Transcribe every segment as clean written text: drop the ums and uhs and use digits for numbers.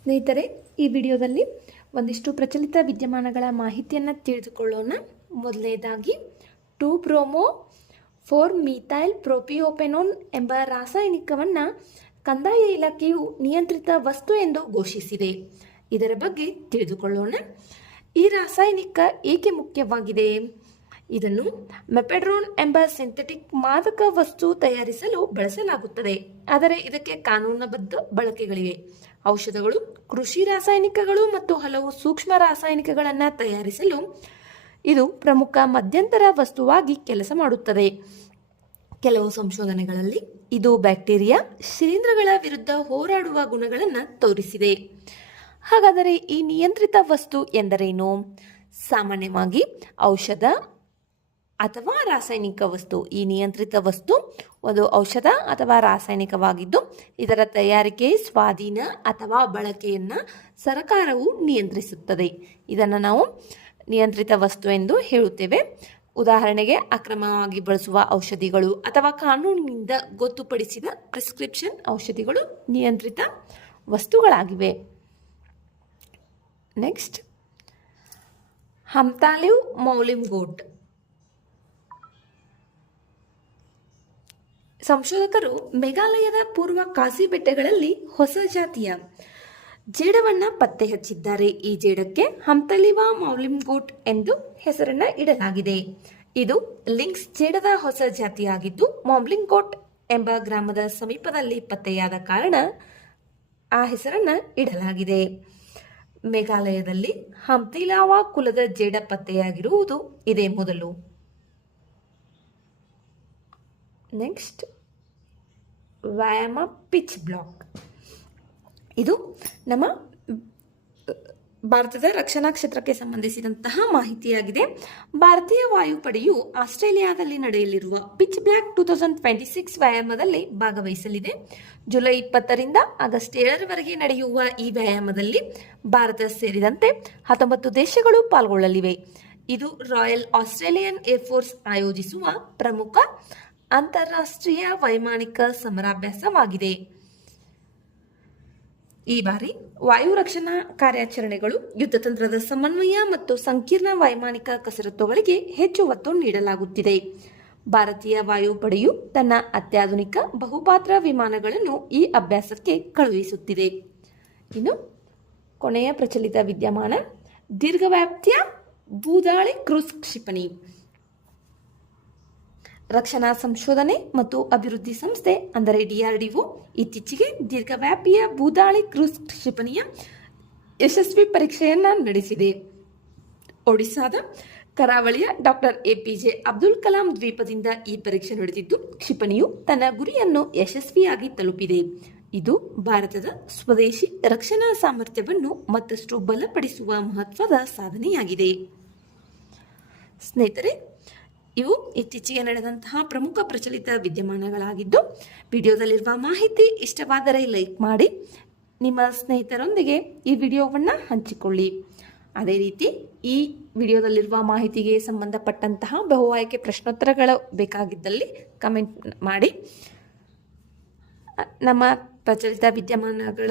ಸ್ನೇಹಿತರೆ, ಈ ವಿಡಿಯೋದಲ್ಲಿ ಒಂದಿಷ್ಟು ಪ್ರಚಲಿತ ವಿದ್ಯಮಾನಗಳ ಮಾಹಿತಿಯನ್ನು ತಿಳಿದುಕೊಳ್ಳೋಣ. ಮೊದಲನೇದಾಗಿ 2-ಬ್ರೋಮೋ 4-ಮೀಥೈಲ್ ಪ್ರೊಪಿಯೋಪೆನೋನ್ ಎಂಬ ರಾಸಾಯನಿಕವನ್ನು ಕಂದಾಯ ಇಲಾಖೆಯು ನಿಯಂತ್ರಿತ ವಸ್ತು ಎಂದು ಘೋಷಿಸಿದೆ. ಇದರ ಬಗ್ಗೆ ತಿಳಿದುಕೊಳ್ಳೋಣ. ಈ ರಾಸಾಯನಿಕ ಏಕೆ ಮುಖ್ಯವಾಗಿದೆ? ಇದನ್ನು ಮೆಪೆಡ್ರೋನ್ ಎಂಬ ಸಿಂಥೆಟಿಕ್ ಮಾದಕ ವಸ್ತು ತಯಾರಿಸಲು ಬಳಸಲಾಗುತ್ತದೆ. ಆದರೆ ಇದಕ್ಕೆ ಕಾನೂನುಬದ್ಧ ಬಳಕೆಗಳಿವೆ. ಔಷಧಗಳು, ಕೃಷಿ ರಾಸಾಯನಿಕಗಳು ಮತ್ತು ಹಲವು ಸೂಕ್ಷ್ಮ ರಾಸಾಯನಿಕಗಳನ್ನು ತಯಾರಿಸಲು ಇದು ಪ್ರಮುಖ ಮಧ್ಯಂತರ ವಸ್ತುವಾಗಿ ಕೆಲಸ ಮಾಡುತ್ತದೆ. ಕೆಲವು ಸಂಶೋಧನೆಗಳಲ್ಲಿ ಇದು ಬ್ಯಾಕ್ಟೀರಿಯಾ, ಶಿಲೀಂಧ್ರಗಳ ವಿರುದ್ಧ ಹೋರಾಡುವ ಗುಣಗಳನ್ನು ತೋರಿಸಿದೆ. ಹಾಗಾದರೆ ಈ ನಿಯಂತ್ರಿತ ವಸ್ತು ಎಂದರೇನು? ಸಾಮಾನ್ಯವಾಗಿ ಔಷಧ ಅಥವಾ ರಾಸಾಯನಿಕ ವಸ್ತು. ಈ ನಿಯಂತ್ರಿತ ವಸ್ತು ಒಂದು ಔಷಧ ಅಥವಾ ರಾಸಾಯನಿಕವಾಗಿದ್ದು ಇದರ ತಯಾರಿಕೆ, ಸ್ವಾಧೀನ ಅಥವಾ ಬಳಕೆಯನ್ನು ಸರ್ಕಾರವು ನಿಯಂತ್ರಿಸುತ್ತದೆ. ಇದನ್ನು ನಾವು ನಿಯಂತ್ರಿತ ವಸ್ತು ಎಂದು ಹೇಳುತ್ತೇವೆ. ಉದಾಹರಣೆಗೆ ಅಕ್ರಮವಾಗಿ ಬಳಸುವ ಔಷಧಿಗಳು ಅಥವಾ ಕಾನೂನಿನಿಂದ ಗೊತ್ತುಪಡಿಸಿದ ಪ್ರಿಸ್ಕ್ರಿಪ್ಷನ್ ಔಷಧಿಗಳು ನಿಯಂತ್ರಿತ ವಸ್ತುಗಳಾಗಿವೆ. ನೆಕ್ಸ್ಟ್, ಹಮ್ತಾಲಿವ್ ಮೌಲಿಮ್ಗೋಟ್. ಸಂಶೋಧಕರು ಮೇಘಾಲಯದ ಪೂರ್ವ ಖಾಸಿ ಬೆಟ್ಟಗಳಲ್ಲಿ ಹೊಸ ಜಾತಿಯ ಜೇಡವನ್ನು ಪತ್ತೆ ಹಚ್ಚಿದ್ದಾರೆ. ಈ ಜೇಡಕ್ಕೆ ಹಮ್ತಾಲಿವಾ ಮೌಲಿಮ್ಗೋಟ್ ಎಂದು ಹೆಸರನ್ನು ಇಡಲಾಗಿದೆ. ಇದು ಲಿಂಕ್ಸ್ ಜೇಡದ ಹೊಸ ಜಾತಿಯಾಗಿದ್ದು ಮೌಲಿಮ್ಗೋಟ್ ಎಂಬ ಗ್ರಾಮದ ಸಮೀಪದಲ್ಲಿ ಪತ್ತೆಯಾದ ಕಾರಣ ಆ ಹೆಸರನ್ನು ಇಡಲಾಗಿದೆ. ಮೇಘಾಲಯದಲ್ಲಿ ಹಮ್ತಿಲಾವಾ ಕುಲದ ಜೇಡ ಪತ್ತೆಯಾಗಿರುವುದು ಇದೇ ಮೊದಲು. ನೆಕ್ಸ್ಟ್, ವ್ಯಾಯಾಮ ಪಿಚ್ ಬ್ಲಾಕ್. ಇದು ನಮ್ಮ ಭಾರತದ ರಕ್ಷಣಾ ಕ್ಷೇತ್ರಕ್ಕೆ ಸಂಬಂಧಿಸಿದಂತಹ ಮಾಹಿತಿಯಾಗಿದೆ. ಭಾರತೀಯ ವಾಯುಪಡೆಯು ಆಸ್ಟ್ರೇಲಿಯಾದಲ್ಲಿ ನಡೆಯಲಿರುವ ಪಿಚ್ ಬ್ಲಾಕ್ 2026 ವ್ಯಾಯಾಮದಲ್ಲಿ ಭಾಗವಹಿಸಲಿದೆ. ಜುಲೈ 20ರಿಂದ ಆಗಸ್ಟ್ 7ರವರೆಗೆ ನಡೆಯುವ ಈ ವ್ಯಾಯಾಮದಲ್ಲಿ ಭಾರತ ಸೇರಿದಂತೆ 19 ದೇಶಗಳು ಪಾಲ್ಗೊಳ್ಳಲಿವೆ. ಇದು ರಾಯಲ್ ಆಸ್ಟ್ರೇಲಿಯನ್ ಏರ್ಫೋರ್ಸ್ ಆಯೋಜಿಸುವ ಪ್ರಮುಖ ಅಂತಾರಾಷ್ಟ್ರೀಯ ವೈಮಾನಿಕ ಸಮರಾಭ್ಯಾಸವಾಗಿದೆ. ಈ ಬಾರಿ ವಾಯು ರಕ್ಷಣಾ ಕಾರ್ಯಾಚರಣೆಗಳು, ಯುದ್ಧತಂತ್ರದ ಸಮನ್ವಯ ಮತ್ತು ಸಂಕೀರ್ಣ ವೈಮಾನಿಕ ಕಸರತ್ತುಗಳಿಗೆ ಹೆಚ್ಚು ಒತ್ತು ನೀಡಲಾಗುತ್ತಿದೆ. ಭಾರತೀಯ ವಾಯುಪಡೆಯು ತನ್ನ ಅತ್ಯಾಧುನಿಕ ಬಹುಪಾತ್ರ ವಿಮಾನಗಳನ್ನು ಈ ಅಭ್ಯಾಸಕ್ಕೆ ಕಳುಹಿಸುತ್ತಿದೆ. ಇನ್ನು ಕೊನೆಯ ಪ್ರಚಲಿತ ವಿದ್ಯಮಾನ, ದೀರ್ಘವ್ಯಾಪ್ತಿಯ ಭೂದಾಳಿ ಕ್ರೂಸ್ ಕ್ಷಿಪಣಿ. ರಕ್ಷಣಾ ಸಂಶೋಧನೆ ಮತ್ತು ಅಭಿವೃದ್ಧಿ ಸಂಸ್ಥೆ ಅಂದರೆ DRDO ಇತ್ತೀಚೆಗೆ ದೀರ್ಘವ್ಯಾಪಿಯ ಭೂದಾಳಿ ಕ್ರೂಸ್ ಕ್ಷಿಪಣಿಯ ಯಶಸ್ವಿ ಪರೀಕ್ಷೆಯನ್ನು ನಡೆಸಿದೆ. ಒಡಿಶಾದ ಕರಾವಳಿಯ ಡಾಕ್ಟರ್ APJ ಅಬ್ದುಲ್ ಕಲಾಂ ದ್ವೀಪದಿಂದ ಈ ಪರೀಕ್ಷೆ ನಡೆದಿದ್ದು ಕ್ಷಿಪಣಿಯು ತನ್ನ ಗುರಿಯನ್ನು ಯಶಸ್ವಿಯಾಗಿ ತಲುಪಿದೆ. ಇದು ಭಾರತದ ಸ್ವದೇಶಿ ರಕ್ಷಣಾ ಸಾಮರ್ಥ್ಯವನ್ನು ಮತ್ತಷ್ಟು ಬಲಪಡಿಸುವ ಮಹತ್ವದ ಸಾಧನೆಯಾಗಿದೆ. ಸ್ನೇಹಿತರೆ, ಇವು ಇತ್ತೀಚೆಗೆ ನಡೆದಂತಹ ಪ್ರಮುಖ ಪ್ರಚಲಿತ ವಿದ್ಯಮಾನಗಳಾಗಿದ್ದು, ವಿಡಿಯೋದಲ್ಲಿರುವ ಮಾಹಿತಿ ಇಷ್ಟವಾದರೆ ಲೈಕ್ ಮಾಡಿ, ನಿಮ್ಮ ಸ್ನೇಹಿತರೊಂದಿಗೆ ಈ ವಿಡಿಯೋವನ್ನು ಹಂಚಿಕೊಳ್ಳಿ. ಅದೇ ರೀತಿ ಈ ವಿಡಿಯೋದಲ್ಲಿರುವ ಮಾಹಿತಿಗೆ ಸಂಬಂಧಪಟ್ಟಂತಹ ಬಹು ಆಯ್ಕೆ ಪ್ರಶ್ನೋತ್ತರಗಳು ಬೇಕಾಗಿದ್ದಲ್ಲಿ ಕಮೆಂಟ್ ಮಾಡಿ. ನಮ್ಮ ಪ್ರಚಲಿತ ವಿದ್ಯಮಾನಗಳ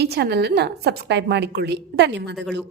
ಈ ಚಾನಲನ್ನು ಸಬ್ಸ್ಕ್ರೈಬ್ ಮಾಡಿಕೊಳ್ಳಿ. ಧನ್ಯವಾದಗಳು.